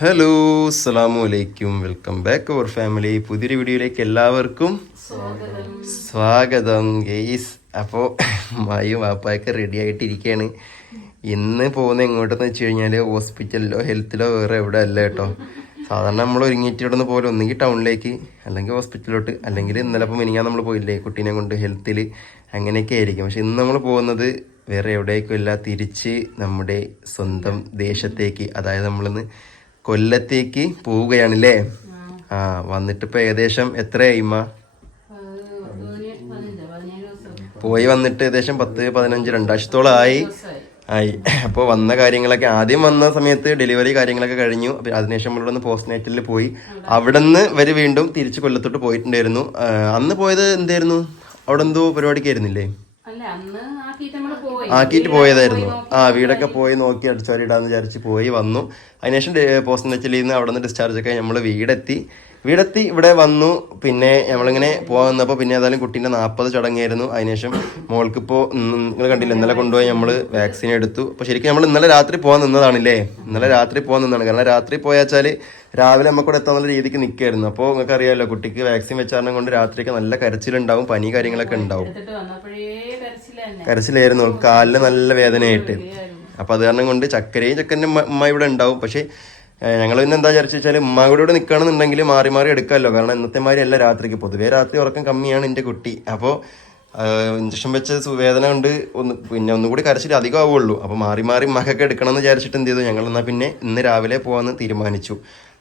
Hello അസ്സലാമു അലൈക്കും, welcome back അവർ family. പുതിയൊരു വീഡിയോയിലേക്ക് എല്ലാവർക്കും സ്വാഗതം ഗെയ്സ്. അപ്പോൾ മായും വാപ്പായൊക്കെ റെഡി ആയിട്ടിരിക്കുകയാണ്. ഇന്ന് പോകുന്ന എങ്ങോട്ടെന്ന് വെച്ച് കഴിഞ്ഞാൽ ഹോസ്പിറ്റലിലോ ഹെൽത്തിലോ വേറെ എവിടെ അല്ല കേട്ടോ. സാധാരണ നമ്മൾ ഒരുങ്ങിയിട്ട് ഇവിടെ നിന്ന് പോലെ ഒന്നുകിൽ ടൗണിലേക്ക്, അല്ലെങ്കിൽ ഹോസ്പിറ്റലിലോട്ട്, അല്ലെങ്കിൽ ഇന്നലെ ഇപ്പോൾ മിനിങ്ങാൻ നമ്മൾ പോയില്ലേ കുട്ടീനെ കൊണ്ട് ഹെൽത്തിൽ, അങ്ങനെയൊക്കെ ആയിരിക്കും. പക്ഷെ ഇന്ന് നമ്മൾ പോകുന്നത് വേറെ എവിടേക്കും ഇല്ല, തിരിച്ച് നമ്മുടെ സ്വന്തം ദേശത്തേക്ക്, അതായത് നമ്മളിന്ന് കൊല്ലത്തേക്ക് പോവുകയാണല്ലേ. വന്നിട്ട് ഇപ്പൊ ഏകദേശം എത്രയായിമ്മ? പോയി വന്നിട്ട് ഏകദേശം 10-15 രണ്ടാഴ്ചത്തോളം ആയി. അപ്പോൾ വന്ന കാര്യങ്ങളൊക്കെ, ആദ്യം വന്ന സമയത്ത് ഡെലിവറി കാര്യങ്ങളൊക്കെ കഴിഞ്ഞു. അതിനുശേഷം നമ്മളിവിടെ പോസ്റ്റ് നൈറ്റിൽ പോയി, അവിടെ നിന്ന് വരെ വീണ്ടും തിരിച്ച് കൊല്ലത്തോട്ട് പോയിട്ടുണ്ടായിരുന്നു. അന്ന് പോയത് എന്തായിരുന്നു, അവിടെ എന്തോ പരിപാടിക്കായിരുന്നില്ലേ? ആക്കിയിട്ട് പോയതായിരുന്നു. വീടൊക്കെ പോയി നോക്കി അടിച്ചോരിടാന്ന് വിചാരിച്ച് പോയി വന്നു. അതിനുശേഷം പോസ്റ്റ് നെച്ചിലിൽ നിന്ന് അവിടെ നിന്ന് ഡിസ്ചാർജ് ഒക്കെ നമ്മൾ വീടെത്തി ഇവിടെ വന്നു. പിന്നെ നമ്മളിങ്ങനെ പോകാൻ വന്നപ്പോൾ പിന്നെ ഏതായാലും കുട്ടീൻ്റെ 40 ചടങ്ങായിരുന്നു. അതിനുശേഷം മോൾക്കിപ്പോൾ നിങ്ങൾ കണ്ടില്ല, ഇന്നലെ കൊണ്ടുപോയി നമ്മൾ വാക്സിൻ എടുത്തു. അപ്പോൾ ശരിക്കും നമ്മൾ ഇന്നലെ രാത്രി പോകാൻ നിന്നതാണല്ലേ. കാരണം രാത്രി പോയാച്ചാൽ രാവിലെ നമുക്കിവിടെ എത്താന്നുള്ള രീതിക്ക് നിൽക്കായിരുന്നു. അപ്പോൾ നിങ്ങൾക്ക് അറിയാമല്ലോ, കുട്ടിക്ക് വാക്സിൻ വെച്ചാരണം കൊണ്ട് രാത്രിയൊക്കെ നല്ല കരച്ചിലുണ്ടാവും, പനി കാര്യങ്ങളൊക്കെ ഉണ്ടാവും. കരച്ചിലായിരുന്നു, കാലിന് നല്ല വേദനയായിട്ട്. അപ്പൊ അത് കാരണം കൊണ്ട് ചക്കരന്റെ ഉമ്മ ഇവിടെ ഉണ്ടാവും. പക്ഷെ ഞങ്ങൾ പിന്നെ എന്താ വിചാരിച്ചാൽ ഉമ്മ കൂടെ നിൽക്കുകയാണെന്നുണ്ടെങ്കിൽ മാറി മാറി എടുക്കാമല്ലോ. കാരണം ഇന്നത്തെ മാതിരി അല്ല രാത്രിക്ക്, പൊതുവേ രാത്രി ഉറക്കം കമ്മിയാണ് എൻ്റെ കുട്ടി. അപ്പോൾ ഇഞ്ചക്ഷൻ വെച്ച വേദന കൊണ്ട് ഒന്നുകൂടി കരച്ചിൽ അധികം ആവുള്ളൂ. അപ്പോൾ മാറി മാറി മകൊക്കെ എടുക്കണം എന്ന് വിചാരിച്ചിട്ട് എന്ത് ചെയ്തു, ഞങ്ങൾ എന്നാൽ പിന്നെ ഇന്ന് രാവിലെ പോകാമെന്ന് തീരുമാനിച്ചു.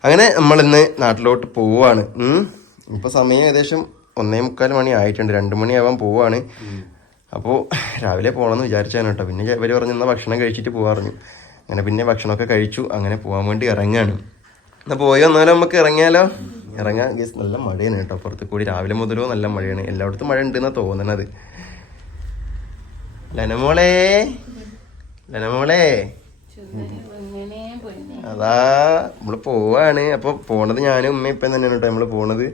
അങ്ങനെ നമ്മൾ ഇന്ന് നാട്ടിലോട്ട് പോവാണ്. ഇപ്പോൾ സമയം ഏകദേശം 1:45 മണി ആയിട്ടുണ്ട്, 2 മണിയാവാൻ പോവാണ്. അപ്പോൾ രാവിലെ പോകണമെന്ന് വിചാരിച്ചാണ് കേട്ടോ. പിന്നെ ഇവർ പറഞ്ഞു എന്നാൽ ഭക്ഷണം കഴിച്ചിട്ട് പോകാറുണ്ട്. അങ്ങനെ പിന്നെ ഭക്ഷണമൊക്കെ കഴിച്ചു, അങ്ങനെ പോകാൻ വേണ്ടി ഇറങ്ങാണ്. എന്നാൽ പോയി വന്നാലും നമുക്ക് ഇറങ്ങാം ഗസ്. നല്ല മഴയാണ് കേട്ടോ പുറത്ത് കൂടി, രാവിലെ മുതലോ നല്ല മഴയാണ്. എല്ലായിടത്തും മഴ ഉണ്ടെന്നാണ് തോന്നണത്. ലനമോളെ അതാ നമ്മള് പോവാണ്. അപ്പൊ പോണത് ഞാനും ഉമ്മ ഇപ്പം തന്നെയാണ് കേട്ടോ. നമ്മള് പോണത്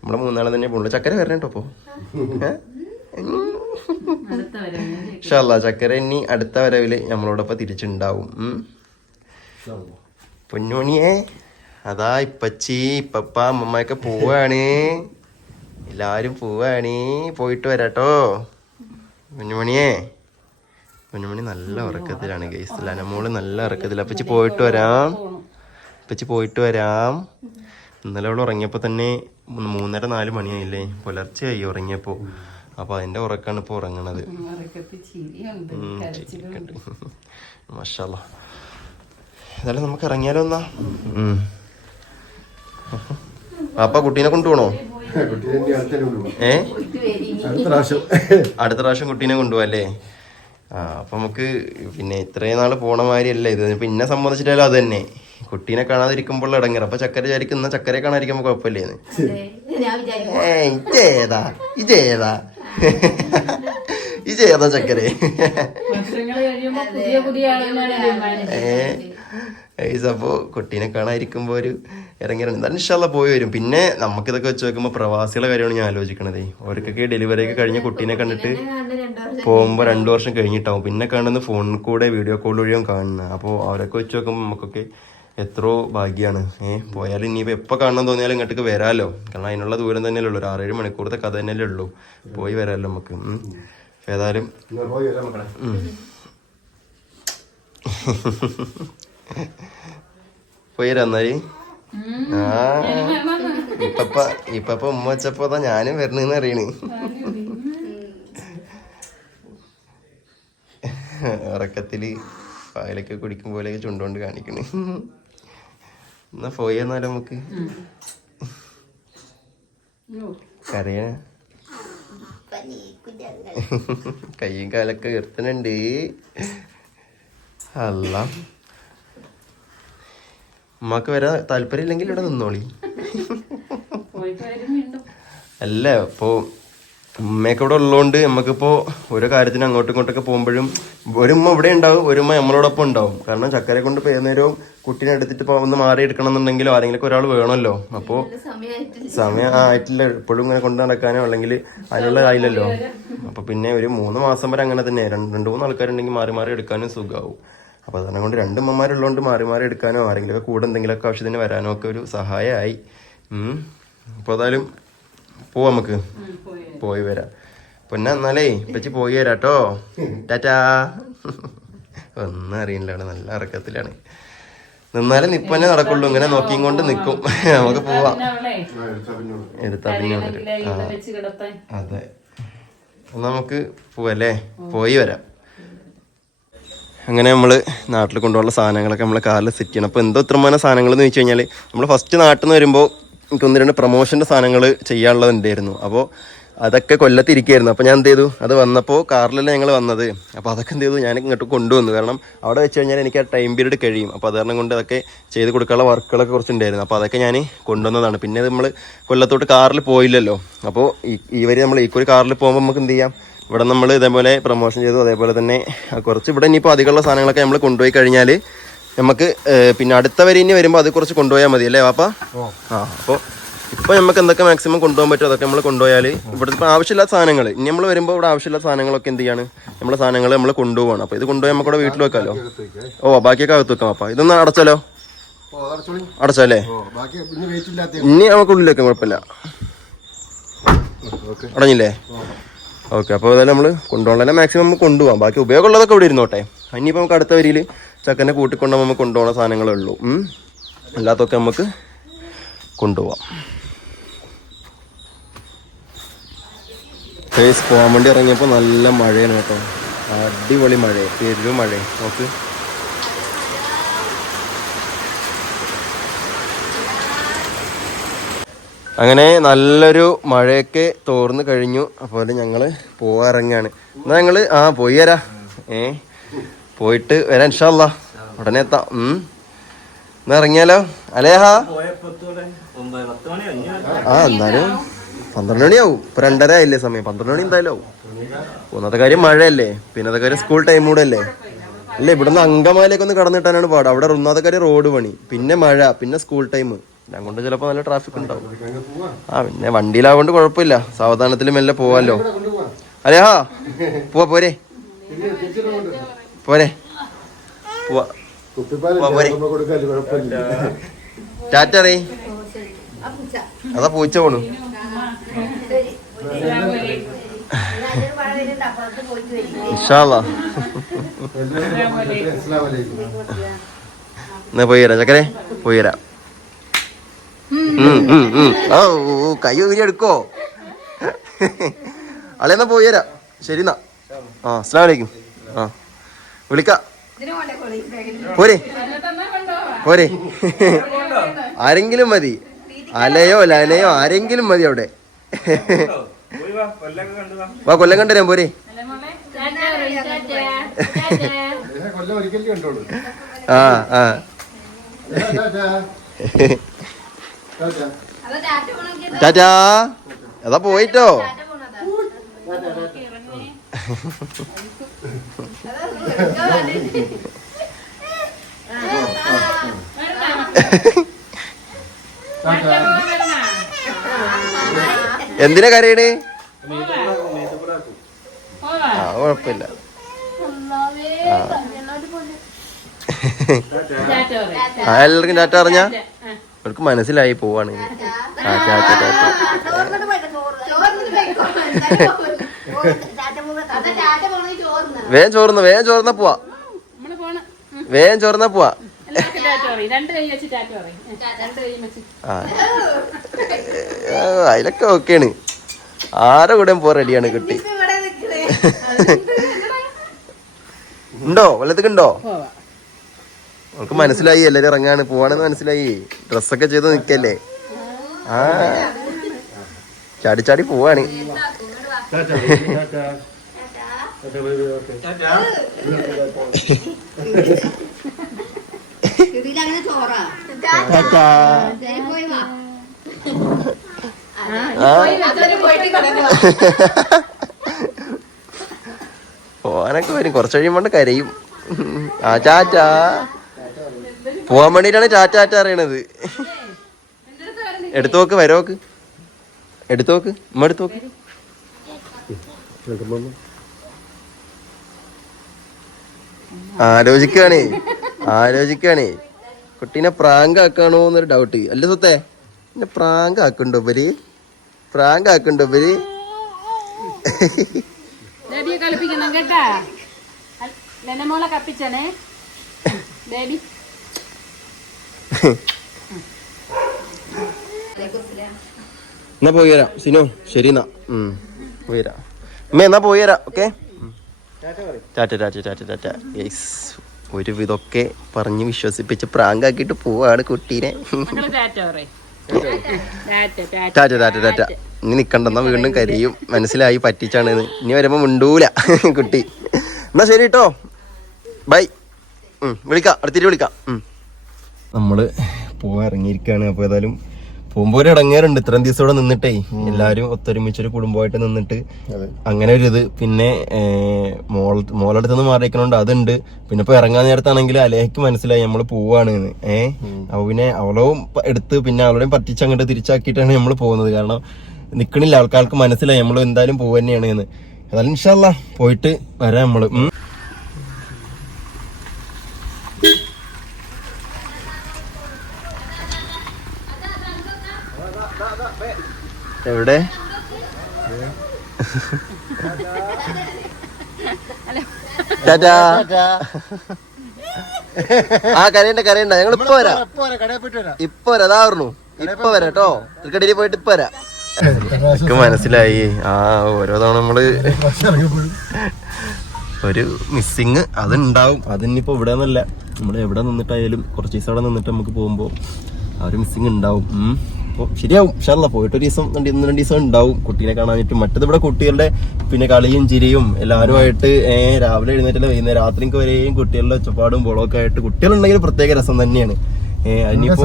നമ്മളെ 3 നാളെ തന്നെ പോണത്. ചക്കര വരണം കേട്ടോ. അപ്പൊ ചക്കര ഇനി അടുത്ത വരവില് നമ്മളോടൊപ്പം തിരിച്ചുണ്ടാവും. പൊന്നുമണിയെ അതാ ഇപ്പച്ചി ഇപ്പപ്പ അമ്മമ്മയൊക്കെ പോവാണ്, എല്ലാരും പോവാണ്. പോയിട്ട് വരാട്ടോ പൊന്നുമണിയെ. പൊന്നുമണി നല്ല ഉറക്കത്തിലാണ് ഗൈസ്, ലനമോള് നല്ല ഉറക്കത്തില്. അപ്പച്ചി പോയിട്ട് വരാം. ഇന്നലെ അവൾ ഉറങ്ങിയപ്പോ തന്നെ 3:30-4 മണിയായില്ലേ, പുലർച്ചെയായി ഉറങ്ങിയപ്പോ. അപ്പൊ അതിന്റെ ഉറക്കാണ് ഇപ്പൊ ഉറങ്ങണത്. മാഷാഅല്ലാഹ്. ഏതായാലും നമുക്ക് ഇറങ്ങിയാലോ എന്നാ. അപ്പ കുട്ടീനെ കൊണ്ടുപോകണോ? അടുത്ത പ്രാവശ്യം കുട്ടീനെ കൊണ്ടുപോകല്ലേ. അപ്പൊ നമുക്ക് പിന്നെ ഇത്രയും നാള് പോണ മാതിരിയല്ല ഇത്. പിന്നെ സംബന്ധിച്ചിട്ടാലും അത് തന്നെ, കുട്ടീനെ കാണാതിരിക്കുമ്പോൾ ഇടങ്ങറ. അപ്പൊ ചക്കര വിചാരിക്കുന്ന ചക്കരയെ കാണാതിരിക്കുമ്പോ കുഴപ്പമില്ലേന്ന്. ഇതേതാ ചക്കര? അപ്പോ കുട്ടീനെ കാണാതിരിക്കുമ്പോ ഒരു ഇറങ്ങിയാണ്. എന്തായാലും ഇൻഷാ അല്ലാഹ് പോയി വരും. പിന്നെ നമുക്കിതൊക്കെ വെച്ച് നോക്കുമ്പോൾ പ്രവാസികളെ കാര്യമാണ് ഞാൻ ആലോചിക്കണതേ. അവർക്കൊക്കെ ഡെലിവറി ഒക്കെ കഴിഞ്ഞ് കുട്ടീനെ കണ്ടിട്ട് പോകുമ്പോ 2 വർഷം കഴിഞ്ഞിട്ടാവും പിന്നെ കാണുന്ന ഫോണിൽ കൂടെ വീഡിയോ കോൾ വഴിയും കാണുന്നത്. അപ്പോൾ അവരൊക്കെ വെച്ച് നോക്കുമ്പോൾ നമുക്കൊക്കെ എത്രയോ ഭാഗ്യമാണ്. പോയാലും ഇനിയിപ്പോൾ എപ്പോൾ കാണാൻ തോന്നിയാലും ഇങ്ങോട്ടേക്ക് വരാമല്ലോ. കാരണം അതിനുള്ള ദൂരം തന്നെയല്ലേ ഉള്ളൂ, ഒരു 6-7 മണിക്കൂറത്തെ കഥ തന്നെയല്ലേ ഉള്ളൂ. പോയി വരാമല്ലോ നമുക്ക്. ഏതായാലും പോയി വരാം എന്നാല്. ഇപ്പ ഉമ്മ വെച്ചപ്പോ ഞാനും വരണെന്ന് അറിയണ്. ഉറക്കത്തില് പാലൊക്കെ കുടിക്കും പോലെയൊക്കെ ചുണ്ടോണ്ട് കാണിക്കണ്. എന്നാ പോയി എന്നാലും നമുക്ക്. കരയ കയ്യും കാലൊക്കെ ഉയർത്തുന്നുണ്ട്. അല്ല ഉമ്മക്ക് വരാൻ താല്പര്യം ഇല്ലെങ്കിൽ ഇവിടെ നിന്നോളി. അല്ല ഇപ്പോ ഉമ്മയൊക്കെ ഇവിടെ ഉള്ളതുകൊണ്ട് നമുക്കിപ്പോൾ ഓരോ കാര്യത്തിന് അങ്ങോട്ടും ഇങ്ങോട്ടൊക്കെ പോകുമ്പോഴും ഒരു ഉമ്മ ഇവിടെ ഉണ്ടാവും, ഒരു ഉമ്മ നമ്മളോടൊപ്പം ഉണ്ടാവും. കാരണം ചക്കരെ കൊണ്ട് പേരുന്നേരവും കുട്ടീനെ എടുത്തിട്ട് ഒന്ന് മാറി എടുക്കണം എന്നുണ്ടെങ്കിലും ആരെങ്കിലും ഒരാൾ വേണമല്ലോ. അപ്പോൾ സമയം ആയിട്ടില്ല എപ്പോഴും ഇങ്ങനെ കൊണ്ട് നടക്കാനോ അല്ലെങ്കിൽ അതിനുള്ള ആയില്ലല്ലോ. അപ്പൊ പിന്നെ ഒരു 3 മാസം വരെ അങ്ങനെ തന്നെ 2-3 ആൾക്കാരുണ്ടെങ്കിൽ മാറി മാറി എടുക്കാനും സുഖമാവും. അപ്പോൾ അതുകൊണ്ട് കൊണ്ട് 2 ഉമ്മമാരുള്ളതുകൊണ്ട് മാറി മാറി എടുക്കാനോ ആരെങ്കിലുമൊക്കെ കൂടെ എന്തെങ്കിലുമൊക്കെ ആവശ്യത്തിന് വരാനോ ഒക്കെ ഒരു സഹായമായി. അപ്പോൾ ഏതായാലും പോവാം, നമുക്ക് പോയി വരാം. പിന്നെ എന്നാലേ പറ്റി പോയി വരാം കേട്ടോ. ടാറ്റാ. ഒന്നും അറിയില്ല, അവിടെ നല്ല ഇറക്കത്തിലാണ്. നിന്നാലും നിപ്പന്നെ നടക്കുള്ളൂ, ഇങ്ങനെ നോക്കിയും കൊണ്ട് നിൽക്കും. നമുക്ക് പോവാം. അതെ, നമുക്ക് പോവല്ലേ, പോയി വരാം. അങ്ങനെ നമ്മൾ നാട്ടിൽ കൊണ്ടുപോകുന്ന സാധനങ്ങളൊക്കെ നമ്മൾ കാറിൽ സെറ്റ് ചെയ്യണം. അപ്പോൾ എന്തോ ഇത്രമാനം സാധനങ്ങൾ എന്ന് വെച്ച് കഴിഞ്ഞാൽ നമ്മൾ ഫസ്റ്റ് നാട്ടിൽ നിന്ന് വരുമ്പോൾ എനിക്ക് 1-2 പ്രൊമോഷൻ്റെ സാധനങ്ങൾ ചെയ്യാനുള്ളതുണ്ടായിരുന്നു. അപ്പോൾ അതൊക്കെ കൊല്ലത്തിരിക്കുകയായിരുന്നു. അപ്പോൾ ഞാൻ എന്ത് ചെയ്തു, അത് വന്നപ്പോൾ കാറിലല്ലേ ഞങ്ങൾ വന്നത്, അപ്പോൾ അതൊക്കെ എന്ത് ചെയ്തു, ഞാൻ ഇങ്ങോട്ട് കൊണ്ടുവന്നു. കാരണം അവിടെ വെച്ച് കഴിഞ്ഞാൽ എനിക്ക് ആ ടൈം പീരീഡ് കഴിയും. അപ്പോൾ അത് കാരണം കൊണ്ട് അതൊക്കെ ചെയ്ത് കൊടുക്കാനുള്ള വർക്കുകളൊക്കെ കുറച്ചുണ്ടായിരുന്നു. അപ്പോൾ അതൊക്കെ ഞാൻ കൊണ്ടുവന്നതാണ്. പിന്നെ നമ്മൾ കൊല്ലത്തോട്ട് കാറിൽ പോയില്ലല്ലോ. അപ്പോൾ ഈ വരി നമ്മൾ ഈക്കൊരു കാറിൽ പോകുമ്പോൾ നമുക്ക് എന്ത് ചെയ്യാം, ഇവിടെ നമ്മൾ ഇതേപോലെ പ്രൊമോഷൻ ചെയ്തു. അതേപോലെ തന്നെ കുറച്ച് ഇവിടെ ഇനിയിപ്പോൾ അധികമുള്ള സാധനങ്ങളൊക്കെ നമ്മൾ കൊണ്ടുപോയി കഴിഞ്ഞാൽ നമുക്ക് പിന്നെ അടുത്ത വരി ഇനി വരുമ്പോൾ അത് കുറച്ച് കൊണ്ടുപോയാൽ മതി അല്ലേ വാപ്പ? അപ്പോൾ ഇപ്പോൾ നമുക്ക് എന്തൊക്കെ മാക്സിമം കൊണ്ടുപോകാൻ പറ്റുമോ അതൊക്കെ നമ്മൾ കൊണ്ടുപോയാൽ ഇവിടെ ഇപ്പോൾ ആവശ്യമില്ലാത്ത സാധനങ്ങൾ ഇനി നമ്മൾ വരുമ്പോൾ ഇവിടെ ആവശ്യമില്ലാത്ത സാധനങ്ങളൊക്കെ എന്ത് ചെയ്യാണ്, നമ്മളെ സാധനങ്ങൾ നമ്മൾ കൊണ്ടുപോകണം. അപ്പോൾ ഇത് കൊണ്ടുപോയി നമുക്കിവിടെ വീട്ടിൽ വെക്കാമല്ലോ. ബാക്കിയൊക്കെ അകത്ത് വെക്കാം. അപ്പോൾ ഇതൊന്ന് അടച്ചാലോ? അടച്ചല്ലേ, ഇനി നമുക്ക് ഉള്ളിൽ വെക്കാം, കുഴപ്പമില്ല. അടഞ്ഞില്ലേ? ഓക്കെ. അപ്പോൾ അതായത് നമ്മൾ കൊണ്ടുപോകണ മാക്സിമം നമുക്ക് കൊണ്ടുപോകാം. ബാക്കി ഉപയോഗമുള്ളതൊക്കെ ഇവിടെ ഇരുന്നോട്ടെ. ഇനിയിപ്പോൾ നമുക്ക് അടുത്ത വരിയിൽ ചക്കനെ കൂട്ടിക്കൊണ്ട് നമുക്ക് കൊണ്ടുപോകുന്ന സാധനങ്ങളേ ഉള്ളൂ. അല്ലാത്തൊക്കെ നമുക്ക് കൊണ്ടുപോവാം. പോകാൻ വേണ്ടി ഇറങ്ങിയപ്പോൾ നല്ല മഴയാണ് കേട്ടോ, അടിപൊളി മഴ, പെരും മഴ. നോക്ക്, അങ്ങനെ നല്ലൊരു മഴയൊക്കെ തോർന്ന് കഴിഞ്ഞു. അപ്പോൾ ഞങ്ങൾ പോകാറിറങ്ങാണ്. എന്നാൽ ഞങ്ങൾ പോയി വരാം. പോയിട്ട് വരാം ഇൻഷാ അല്ലാ, ഉടനെ എത്താം. എന്നാ ഇറങ്ങിയാലോ അലേഹ? എന്തായാലും 12 മണിയാവും. ഇപ്പൊ 2:30 ആയില്ലേ സമയം, 12 മണി എന്തായാലും ആവും. ഒന്നാമത്തെ കാര്യം മഴയല്ലേ, പിന്നത്തെ കാര്യം സ്കൂൾ ടൈം കൂടെ അല്ലേ. അല്ലേ, ഇവിടുന്ന് അങ്കമാലിയൊക്കെ ഒന്ന് കടന്നിട്ടാണ് പാട്. അവിടെ ഒന്നാമത്തെ കാര്യം റോഡ് പണി, പിന്നെ മഴ, പിന്നെ സ്കൂൾ ടൈം. ഞാൻ കൊണ്ട് ചിലപ്പോൾ നല്ല ട്രാഫിക് ഉണ്ടാവും. പിന്നെ വണ്ടിയിലാവുകൊണ്ട് കുഴപ്പമില്ല, സാവധാനത്തിൽ മെല്ലെ പോവാല്ലോ. അലേഹാ പോവാ, പോരെ പോരെ പോവാ പോരെ. ടാറ്ററേ, അതാ പൂച്ച പോണു. എന്നാ പോയി തരാം ചക്കരെ, പോയി തരാം. കൈ ഊരി എടുക്കോ അളയെന്നാ പോയി തരാം. ശരി എന്നാ, അസ്സലാമു അലൈക്കും. വിളിക്കാം, പോരെ പോരെ. ആരെങ്കിലും മതി, അലയോ ലനയോ ആരെങ്കിലും മതി അവിടെ. വാ, കൊല്ലം കണ്ടുവരാൻ പോരെ. ടാറ്റാ, അതാ പോയിട്ടോ. എന്തിനാ കരയണേ? കുഴപ്പമില്ല. എല്ലാവർക്കും ടാറ്റ അറിഞ്ഞ അവർക്ക് മനസ്സിലായി പോവാണ്. വേഗം ചോർന്ന പോവാ, വേഗം ചോർന്ന പോവാ. അതിലൊക്കെ ഓക്കെയാണ്. ആരെ കൂടെ പോ, റെഡിയാണ് കുട്ടി. ഉണ്ടോ, വല്ലതൊക്കെ ഉണ്ടോ? നമുക്ക് മനസ്സിലായി എല്ലാരും ഇറങ്ങാണ്, പോവാണെന്ന് മനസ്സിലായി. ഡ്രസ്സൊക്കെ ചെയ്ത് നിക്കല്ലേ. ചാടി ചാടി പോവാണ്. പോവാനൊക്കെ വരും, കുറച്ച് കഴിയുമ്പോണ്ട് കരയും. ചാറ്റാ പോവാൻ വേണ്ടിട്ടാണ് ടാറ്റ അറിയണത്. എടുത്തു നോക്ക്, വരോക്ക് എടുത്തു നോക്ക്, ഉമ്മ എടുത്തു നോക്ക്. ആലോചിക്കാണേ കുട്ടീനെ പ്രാങ്ക് ആക്കാണോ എന്നൊരു ഡൗട്ട്. അല്ല സ്വത്തെ എന്നെ പ്രാങ്ക് ആക്കണ്ടോ ഇവര്? കളിപ്പിക്കണം കേട്ടാ. ലെനമോളെ കപ്പിച്ചണേ ബേബി. എന്നാ പോയി വരാം സിനു. ശരി എന്നാ പോയി വരാം അമ്മ. എന്നാ പോയി വരാം. ഓക്കെ, ടാറ്റ. ഒരു വിധമൊക്കെ പറഞ്ഞ് വിശ്വസിപ്പിച്ച് പ്രാങ്ക് ആക്കിയിട്ട് പോവാണ് കുട്ടീനെ. ടാറ്റ. ഇനി നിക്കണ്ടെന്നാ വീണ്ടും കരയും. മനസ്സിലായി പറ്റിച്ചാണ്. ഇനി വരുമ്പോ മിണ്ടൂല കുട്ടി. എന്നാ ശരി കേട്ടോ, ബൈ. വിളിക്കാം, അടുത്തിട്ട് വിളിക്കാം. നമ്മള് പോവാൻ ഇറങ്ങിയിരിക്കുകയാണ്. അപ്പൊ ഏതായാലും പോകുമ്പോ ഒരു ഇടങ്ങേറുണ്ട്. ഇത്രയും ദിവസം ഇവിടെ നിന്നിട്ടേ എല്ലാരും ഒത്തൊരുമിച്ചൊരു കുടുംബമായിട്ട് നിന്നിട്ട് അങ്ങനെ ഒരു ഇത്. പിന്നെ മോളടുത്തുനിന്ന് മാറിയിരിക്കണോണ്ട് അതുണ്ട്. പിന്നെ ഇപ്പൊ ഇറങ്ങാൻ നേരത്താണെങ്കിൽ അലേഹയ്ക്ക് മനസ്സിലായി നമ്മള് പോവാണ് എന്ന്. അപ്പൊ പിന്നെ അവളവും എടുത്ത് പിന്നെ അവളെയും പറ്റിച്ച് അങ്ങോട്ട് തിരിച്ചാക്കിയിട്ടാണ് നമ്മള് പോകുന്നത്. കാരണം നിക്കണില്ല, ആൾക്കാർക്ക് മനസ്സിലായി നമ്മള് എന്തായാലും പോവുക തന്നെയാണ് എന്ന്. ഏതായാലും ഇൻഷാ അല്ലാ പോയിട്ട് വരാം നമ്മള്. എവിടെ കരയണ്ട ഞങ്ങൾ ഇപ്പൊ വരാം. അതാ പറഞ്ഞു ഇപ്പൊ വരാം കേട്ടോ. ക്രിക്കറ്റിൽ പോയിട്ട് ഇപ്പൊ വരാം. എനിക്ക് മനസ്സിലായി. ഓരോ തവണ നമ്മള് ഒരു മിസ്സിങ് അതുണ്ടാവും. അതിനിപ്പോ ഇവിടെ നിന്നല്ല, നമ്മള് എവിടെ നിന്നിട്ടായാലും കുറച്ച് ദിവസം അവിടെ നിന്നിട്ട് നമുക്ക് പോകുമ്പോ ആ ഒരു മിസ്സിങ് ഉണ്ടാവും. അപ്പോൾ ശരിയാവും ഇൻഷാല്ലാ. പോയിട്ട് ഒരു ദിവസം 2 ദിവസം ഉണ്ടാവും കുട്ടീനെ കാണാനായിട്ടും. മറ്റത് ഇവിടെ കുട്ടികളുടെ പിന്നെ കളിയും ചിരിയും എല്ലാവരുമായിട്ട് രാവിലെ എഴുന്നേറ്റല്ല വൈകുന്നേരം രാത്രിക്ക് വരെയും കുട്ടികളുടെ ഒച്ചപ്പാടും ബോളമൊക്കെ ആയിട്ട് കുട്ടികളുണ്ടെങ്കിൽ പ്രത്യേക രസം തന്നെയാണ്. അതിനിപ്പോ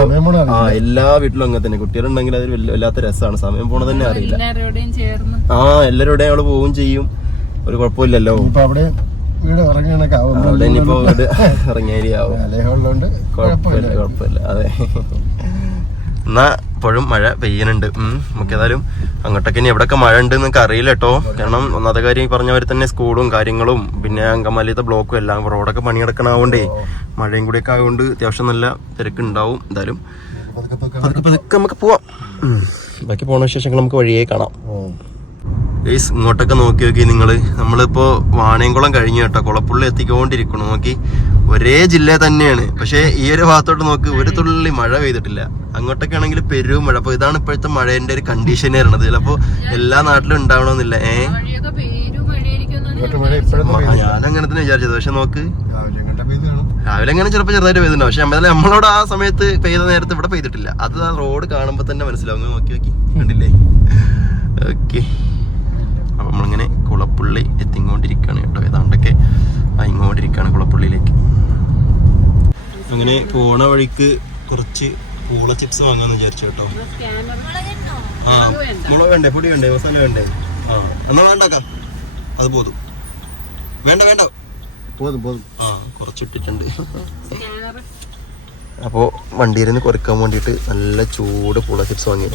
എല്ലാ വീട്ടിലും അങ്ങനെ തന്നെ കുട്ടികളുണ്ടെങ്കിൽ അതൊരു വല്ലാത്ത രസമാണ്. സമയം പോണത് തന്നെ അറിയില്ല. എല്ലാവരുടെയും അവള് പോവും ചെയ്യും. ഒരു കുഴപ്പമില്ലല്ലോ. അവിടെ ഇനിയിപ്പോ വീട് ഇറങ്ങിയാവും. കുഴപ്പമില്ല. അതെ. എന്നാ ഇപ്പോഴും മഴ പെയ്യുന്നുണ്ട്. നമുക്ക് ഏതായാലും അങ്ങോട്ടൊക്കെ ഇനി എവിടെയൊക്കെ മഴ ഉണ്ട് എന്നൊക്കെ അറിയില്ല കേട്ടോ. കാരണം ഒന്നാമത്തെ കാര്യം പറഞ്ഞവർ തന്നെ സ്കൂളും കാര്യങ്ങളും പിന്നെ അങ്കമാലിത്തെ ബ്ലോക്കും എല്ലാം റോഡൊക്കെ പണിയെടുക്കണാവണ്ടേ മഴയും കൂടിയൊക്കെ ആയതുകൊണ്ട് അത്യാവശ്യം നല്ല തിരക്കുണ്ടാവും. എന്തായാലും പതുക്കെ നമുക്ക് പോവാം. ബാക്കി പോണ വിശേഷങ്ങൾ നമുക്ക് വഴിയേ കാണാം. ഇങ്ങോട്ടൊക്കെ നോക്കി നിങ്ങള്. നമ്മളിപ്പോ വാണിയംകുളം കഴിഞ്ഞു കേട്ടോ, കുളപ്പുള്ളി എത്തിക്കൊണ്ടിരിക്കണു. നോക്കി ഒരേ ജില്ല തന്നെയാണ്, പക്ഷെ ഈ ഒരു ഭാഗത്തോട്ട് നോക്ക് ഒരു തുള്ളി മഴ പെയ്തിട്ടില്ല. അങ്ങോട്ടൊക്കെ ആണെങ്കിൽ പെരും മഴ. അപ്പൊ ഇതാണ് ഇപ്പോഴത്തെ മഴേന്റെ ഒരു കണ്ടീഷൻ വരുന്നത്. ചിലപ്പോ എല്ലാ നാട്ടിലും ഉണ്ടാവണമെന്നില്ല. ഞാനങ്ങനെ തന്നെ വിചാരിച്ചത്. പക്ഷെ നോക്ക് രാവിലെ അങ്ങനെ ചിലപ്പോൾ ചെറുതായിട്ട് പെയ്തിട്ടുണ്ടാവും. പക്ഷെ നമ്മളോട് ആ സമയത്ത് പെയ്ത നേരത്തെ ഇവിടെ പെയ്തിട്ടില്ല. അത് ആ റോഡ് കാണുമ്പോ തന്നെ മനസ്സിലാവും. നോക്കി കണ്ടില്ലേ? ഓക്കെ, അപ്പൊ നമ്മളിങ്ങനെ കുളപ്പുള്ളി എത്തിക്കൊണ്ടിരിക്കുകയാണ് കേട്ടോ. ഏതാണ്ടൊക്കെ ഇങ്ങോട്ടിരിക്കുകയാണ് കുളപ്പുള്ളിയിലേക്ക്. അങ്ങനെ പോണ വഴിക്ക് കുറച്ച് പൂള ചിപ്സ് വാങ്ങാന്ന് വിചാരിച്ചു കേട്ടോ. മുളക് വേണ്ടേ, പൊടി വേണ്ടേ, മസാല വേണ്ടേ? എന്നാ വേണ്ടാക്കാം. അത് പോതും. വേണ്ട പോതും. കുറച്ചിട്ടിട്ടുണ്ട്. അപ്പോ വണ്ടിയിൽ നിന്ന് കുറയ്ക്കാൻ വേണ്ടിട്ട് നല്ല ചൂട് പൂള ചിപ്സ് വാങ്ങി.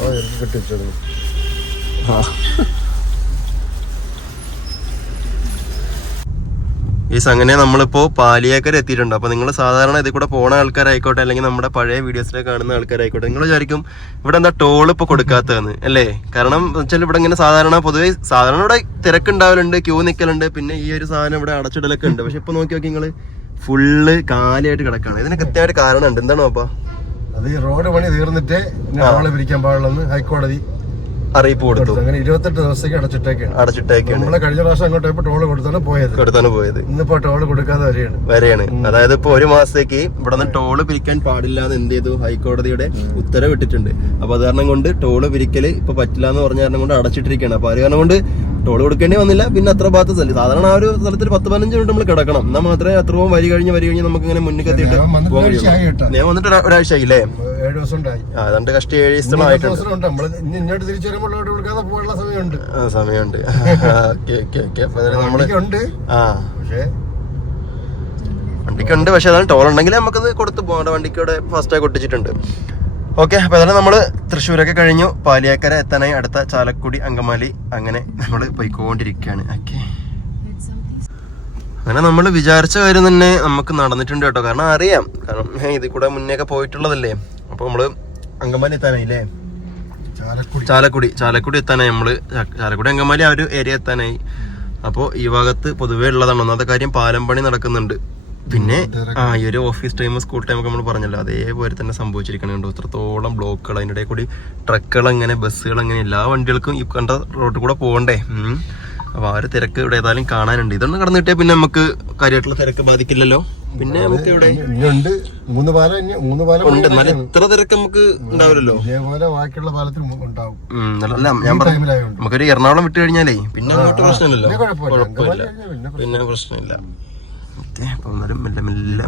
അങ്ങനെ നമ്മളിപ്പോ പാലിയേക്കര എത്തിയിട്ടുണ്ട്. അപ്പൊ നിങ്ങൾ സാധാരണ ഇതിൽ കൂടെ പോണ ആൾക്കാരായിക്കോട്ടെ അല്ലെങ്കിൽ നമ്മുടെ പഴയ വീഡിയോസിലെ കാണുന്ന ആൾക്കാരായിക്കോട്ടെ, നിങ്ങൾ വിചാരിക്കും ഇവിടെ എന്താ ടോൾ ഇപ്പൊ കൊടുക്കാത്തതെന്ന് അല്ലേ? കാരണം വെച്ചാൽ ഇവിടെ ഇങ്ങനെ പൊതുവെ സാധാരണ ഇവിടെ തിരക്കുണ്ടാവലുണ്ട്, ക്യൂ നിൽക്കലുണ്ട്, പിന്നെ ഈ ഒരു സാധനം ഇവിടെ അടച്ചിടലൊക്കെ ഉണ്ട്. പക്ഷെ ഇപ്പൊ നോക്കി നിങ്ങള് ഫുള്ള് കാലിയായിട്ട് കിടക്കാണ്. ഇതിന് കൃത്യമായിട്ട് കാരണം ഉണ്ട്. എന്താണോ അപ്പൊ? അത് ഈ റോഡ് പണി തീർന്നിട്ട് പിരിക്കാൻ പാടുള്ളൂ ഹൈക്കോടതി അറിയിപ്പ് കൊടുത്തു. അങ്ങനെ 28 ദിവസത്തേക്ക് അടച്ചിട്ടേക്കാണ്. നമ്മള് കഴിഞ്ഞ പ്രാവശ്യം അങ്ങോട്ട് ടോള് കൊടുത്താണ് പോയത്. ഇന്നിപ്പോ ടോള് കൊടുക്കാതെ വരെയാണ്. അതായത് ഇപ്പൊ ഒരു മാസത്തേക്ക് ഇവിടെ നിന്ന് ടോള് പിരിക്കാൻ പാടില്ല എന്ന് എന്ത് ചെയ്തു? ഹൈക്കോടതിയുടെ ഉത്തരവ് ഇട്ടിട്ടുണ്ട്. അപ്പൊ അത് കാരണം കൊണ്ട് ടോള് പിരിക്കല് ഇപ്പൊ പറ്റില്ല എന്ന് പറഞ്ഞ കാരണം കൊണ്ട് അടച്ചിട്ടിരിക്കുകയാണ്. അപ്പൊ അത് കാരണം കൊണ്ട് ടോള് കൊടുക്കേണ്ടി വന്നില്ല. പിന്നെ അത്ര ഭാഗത്ത് സാധാരണ ആ ഒരു സ്ഥലത്തിൽ 10-15 മിനിറ്റ് നമ്മൾ കിടക്കണം. എന്നാൽ മാത്രമേ അത്രയും വരി കഴിഞ്ഞ് നമുക്ക് ഇങ്ങനെ മുന്നിൽ എത്തിയിട്ട് ഞാൻ വന്നിട്ട് ഒരാഴ്ച ആയില്ലേ? 7 ദിവസം അതുകൊണ്ട് കഷ്ടി 7 ദിവസമായിട്ടുണ്ട്. സമയമുണ്ട്. വണ്ടിക്കുണ്ട്, പക്ഷെ അതാണ് ടോൾ ഉണ്ടെങ്കിൽ നമുക്കത് കൊടുത്തു പോകേണ്ട. വണ്ടിക്കൂടെ ഫാസ്റ്റായി കൊട്ടിച്ചിട്ടുണ്ട്. ഓക്കെ, അപ്പൊ അതാണ് നമ്മള് തൃശ്ശൂരൊക്കെ കഴിഞ്ഞു പാലിയേക്കര എത്താനായി അടുത്ത ചാലക്കുടി, അങ്കമാലി അങ്ങനെ നമ്മള് പോയിക്കൊണ്ടിരിക്കുകയാണ്. ഓക്കെ, അങ്ങനെ നമ്മൾ വിചാരിച്ച കാര്യം തന്നെ നമുക്ക് നടന്നിട്ടുണ്ട് കേട്ടോ. കാരണം അറിയാം, കാരണം ഇതിൽ കൂടെ മുന്നേ ഒക്കെ പോയിട്ടുള്ളതല്ലേ. അപ്പൊ നമ്മള് അങ്കമാലി എത്താനായില്ലേ, ചാലക്കുടി എത്താനായി. നമ്മള് ചാലക്കുടി അങ്കമാലി ആ ഒരു ഏരിയ എത്താനായി. അപ്പോൾ ഈ ഭാഗത്ത് പൊതുവേ ഉള്ളതാണ്. ഒന്നാമത്തെ കാര്യം പാലം പണി നടക്കുന്നുണ്ട്. പിന്നെ ഈ ഒരു ഓഫീസ് ടൈം സ്കൂൾ ടൈം ഒക്കെ നമ്മൾ പറഞ്ഞല്ലോ, അതേപോലെ തന്നെ സംഭവിച്ചിരിക്കണുണ്ടോ. ഇത്രത്തോളം ബ്ലോക്കുകൾ, അതിൻ്റെ ഇടയിൽ കൂടി ട്രക്കുകൾ അങ്ങനെ, ബസ്സുകൾ അങ്ങനെ, എല്ലാ വണ്ടികൾക്കും ഈ കണ്ട റോഡിൽ കൂടെ പോകണ്ടേ. അപ്പൊ ആ ഒരു തിരക്ക് ഇവിടെ ഏതായാലും കാണാനുണ്ട്. ഇതൊന്നും കടന്നു കിട്ടിയാൽ പിന്നെ നമുക്ക് കാര്യമായിട്ടുള്ള തിരക്ക് ബാധിക്കില്ലല്ലോ. പിന്നെ നമുക്ക് ഇവിടെ ഉണ്ട്, 3 പാലം ഉണ്ട്. എന്നാലും ഇത്ര തിരക്ക് നമുക്ക് ഉണ്ടാവില്ലല്ലോ. അല്ല ഞാൻ പറഞ്ഞു, നമുക്കൊരു എറണാകുളം വിട്ട് കഴിഞ്ഞാലേ പിന്നെ അങ്ങോട്ട് പ്രശ്നമില്ലല്ലോ, കുഴപ്പമില്ല, പിന്നെ പ്രശ്നമില്ല. അപ്പൊ എന്നാലും മെല്ലെ മെല്ലെ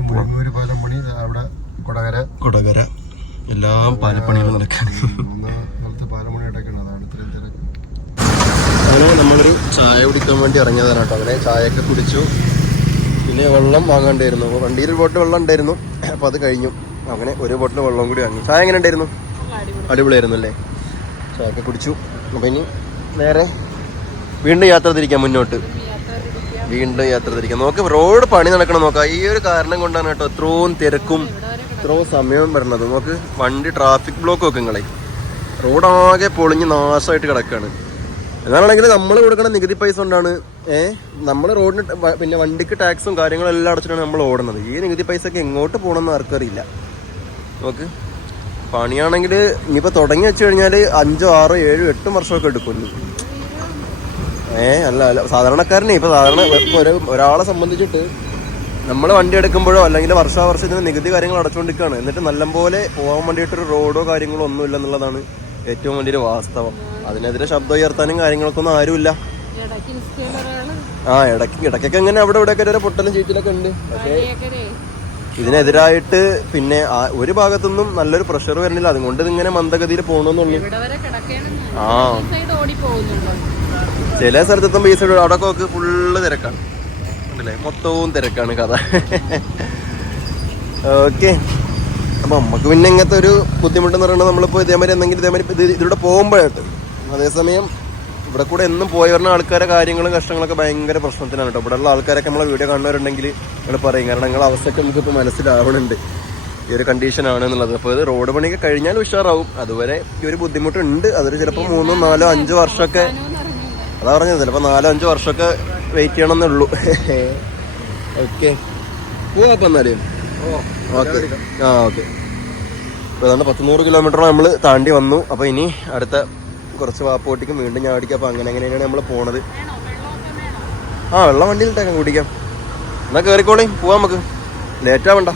കൊടകര എല്ലാം പാലപ്പണികളും നടക്കാണ്. അങ്ങനെ നമ്മളൊരു ചായ കുടിക്കാൻ വേണ്ടി ഇറങ്ങിയതാണ് കേട്ടോ. അങ്ങനെ ചായയൊക്കെ കുടിച്ചു. പിന്നെ വെള്ളം വാങ്ങാണ്ടായിരുന്നു. വണ്ടിയിൽ ഒരു ബോട്ടിൽ വെള്ളം ഉണ്ടായിരുന്നു, അപ്പൊ അത് കഴിഞ്ഞു. അങ്ങനെ ഒരു ബോട്ടിൽ വെള്ളം കൂടി വാങ്ങി. ചായ എങ്ങനെ ഉണ്ടായിരുന്നു? അടിപൊളിയായിരുന്നു അല്ലേ. ചായയൊക്കെ കുടിച്ചു. അപ്പൊ ഇനി നേരെ വീണ്ടും യാത്ര തിരിക്കാം, മുന്നോട്ട് വീണ്ടും യാത്ര തിരിക്കാം. നോക്ക്, റോഡ് പണി നടക്കണം നോക്കാം. ഈ ഒരു കാരണം കൊണ്ടാണ് കേട്ടോ ഇത്രയും തിരക്കും ഇത്രയും സമയവും വരണത്. നോക്ക്, വണ്ടി ട്രാഫിക് ബ്ലോക്ക് ഒക്കെ നിങ്ങളെ റോഡാകെ പൊളിഞ്ഞ് നാശമായിട്ട് കിടക്കാണ്. എന്നാണെങ്കിൽ നമ്മൾ കൊടുക്കുന്ന നികുതി പൈസ കൊണ്ടാണ് നമ്മൾ റോഡിന് പിന്നെ വണ്ടിക്ക് ടാക്സും കാര്യങ്ങളും എല്ലാം അടച്ചിട്ടാണ് നമ്മൾ ഓടുന്നത്. ഈ നികുതി പൈസ ഒക്കെ എങ്ങോട്ട് പോകണമെന്ന് ആർക്കറിയില്ല. നോക്ക്, പണിയാണെങ്കിൽ ഇനിയിപ്പോൾ തുടങ്ങി വെച്ച് കഴിഞ്ഞാൽ 5, 6, 7, 8 വർഷമൊക്കെ എടുക്കും. അല്ല സാധാരണക്കാരനെ ഇപ്പൊ സാധാരണ ഒരാളെ സംബന്ധിച്ചിട്ട് നമ്മൾ വണ്ടി എടുക്കുമ്പോഴോ അല്ലെങ്കിൽ വർഷാവർഷത്തിന് നികുതി കാര്യങ്ങൾ അടച്ചുകൊണ്ടിരിക്കുകയാണ്. എന്നിട്ട് നല്ലപോലെ പോകാൻ വേണ്ടിയിട്ടൊരു റോഡോ കാര്യങ്ങളോ ഒന്നും ഇല്ല എന്നുള്ളതാണ് ഏറ്റവും വലിയൊരു വാസ്തവം. അതിനെതിരെ ശബ്ദം ഉയർത്താനും കാര്യങ്ങൾക്കൊന്നും ആരുമില്ല. ഇടയ്ക്കൊക്കെ ഇങ്ങനെ അവിടെ ഇവിടെയൊക്കെ ഒരു പൊട്ടലും ചീറ്റിലൊക്കെ ഉണ്ട്. പക്ഷേ ഇതിനെതിരായിട്ട് പിന്നെ ഒരു ഭാഗത്തുനിന്നും നല്ലൊരു പ്രഷർ വരുന്നില്ല. അതുകൊണ്ട് ഇതിങ്ങനെ മന്ദഗതിയിൽ പോകണമെന്നുള്ളൂ. ചില സ്ഥലത്തെത്തും ബീസ് അവിടെ ഒക്കെ ഫുള്ള് തിരക്കാണ് അല്ലേ, മൊത്തവും തിരക്കാണ് കഥ. ഓക്കെ, അപ്പൊ നമുക്ക് പിന്നെ ഇങ്ങനത്തെ ഒരു ബുദ്ധിമുട്ടെന്ന് പറയുന്നത് നമ്മളിപ്പോ ഇതേമാതിരി എന്തെങ്കിലും ഇതിലൂടെ പോകുമ്പോഴായിട്ട്. അതേസമയം ഇവിടെ കൂടെ എന്നും പോയി വരുന്ന ആൾക്കാരെ കാര്യങ്ങളും കഷ്ടങ്ങളൊക്കെ ഭയങ്കര പ്രശ്നത്തിനാണ് കേട്ടോ. ഇവിടെയുള്ള ആൾക്കാരൊക്കെ നമ്മളെ വീഡിയോ കാണുന്നവരുണ്ടെങ്കിൽ നിങ്ങൾ പറയും, കാരണം നിങ്ങളുടെ അവസ്ഥയൊക്കെ നമുക്കിപ്പോൾ മനസ്സിലാവണുണ്ട് ഈ ഒരു കണ്ടീഷനാണ് എന്നുള്ളത്. അപ്പോൾ ഇത് റോഡ് പണിയൊക്കെ കഴിഞ്ഞാൽ ഉഷാറാവും. അതുവരെ ഈ ഒരു ബുദ്ധിമുട്ടുണ്ട്. അതൊരു ചിലപ്പോൾ 3, 4, 5 വർഷമൊക്കെ, അതാ പറഞ്ഞത്, ചിലപ്പോൾ 4, 5 വർഷമൊക്കെ വെയിറ്റ് ചെയ്യണമെന്നുള്ളൂ. ഓക്കെ, പോവാ അപ്പം എന്നാലും. Okay, okay. അപ്പോൾ ഏതാണ്ട് 100 കിലോമീറ്ററോളം നമ്മൾ താണ്ടി വന്നു. അപ്പോൾ ഇനി അടുത്ത കുറച്ച് വാപ്പോട്ടിക്കും വീണ്ടും ഞാൻ അടിക്കാം. അപ്പോൾ അങ്ങനെയാണ് നമ്മൾ പോണത്. വെള്ളം വണ്ടിയിലിട്ടേക്കാം, കുടിക്കാം. എന്നാൽ കയറിക്കോളേ, പോവാം നമുക്ക്, ലേറ്റ് ആവണ്ട.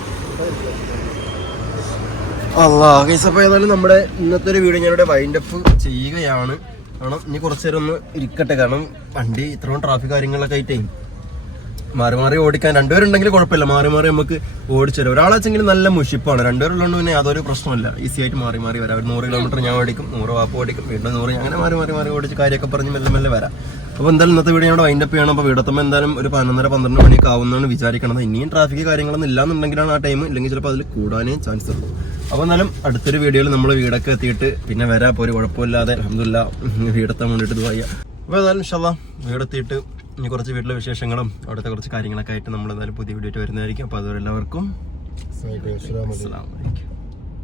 അപ്പോൾ ഏതായാലും നമ്മുടെ ഇന്നത്തെ ഒരു വീഡിയോ ഞാനിവിടെ വൈൻഡപ്പ് ചെയ്യുകയാണ്. കാരണം ഇനി കുറച്ച് നേരം ഒന്ന് ഇരിക്കട്ടെ. കാരണം വണ്ടി ഇത്രയും ട്രാഫിക് കാര്യങ്ങളൊക്കെ ആയിട്ടേ മാറി മാറി ഓടിക്കാൻ രണ്ടുപേരുണ്ടെങ്കിൽ കുഴപ്പമില്ല. മാറി മാറി നമുക്ക് ഓടിച്ചു. ഒരാളെച്ചെങ്കിൽ നല്ല മുഷിപ്പാണ്. രണ്ടുപേരുള്ളതുകൊണ്ട് പിന്നെ യാതൊരു പ്രശ്നമില്ല. ഈസി ആയിട്ട് മാറി മാറി വരാം. 100 കിലോമീറ്റർ ഞാൻ ഓടിക്കും, 100 വാപ്പ് ഓടിക്കും, വീണ്ടും 100, അങ്ങനെ മാറി മാറി മാറി ഓടിച്ച് കാര്യമൊക്കെ പറഞ്ഞ് മെല്ലെ മെല്ലെ വരാം. അപ്പോൾ എന്തായാലും ഇന്നത്തെ വീഡിയോ ഇവിടെ വൈൻഡപ്പ് ചെയ്യണം. അപ്പോൾ വീടെത്തുമ്പോൾ എന്തായാലും ഒരു 11:30, 12 മണിയൊക്കെ ആവുന്നതാണ് വിചാരിക്കണത്. ഇനിയും ട്രാഫിക് കാര്യങ്ങളൊന്നും ഇല്ലാന്നുണ്ടെങ്കിലാണ് ആ ടൈം, ഇല്ലെങ്കിൽ ചിലപ്പോൾ അതിൽ കൂടാനേ ചാൻസ് ഉള്ളൂ. അപ്പോൾ എന്നാലും അടുത്തൊരു വീഡിയോയിൽ നമ്മൾ വീടൊക്കെ എത്തിയിട്ട് പിന്നെ വരാം. അപ്പോൾ ഒരു കുഴപ്പമില്ലാതെ അൽഹംദുലില്ലാഹ് വീടെത്താൻ വേണ്ടിയിട്ട് ഇത് ചെയ്യാം. അപ്പോൾ ഏതായാലും ഇൻഷാല്ലാഹ് വീടെത്തിയിട്ട് ഇനി കുറച്ച് വീട്ടിലെ വിശേഷങ്ങളും അവിടുത്തെ കുറച്ച് കാര്യങ്ങളൊക്കെ ആയിട്ട് നമ്മൾ എന്തായാലും പുതിയ വീഡിയോ ആയിട്ട് വരുന്നതായിരിക്കും. അപ്പോൾ അതുവരെ എല്ലാവർക്കും അസ്സലാമു അലൈക്കും.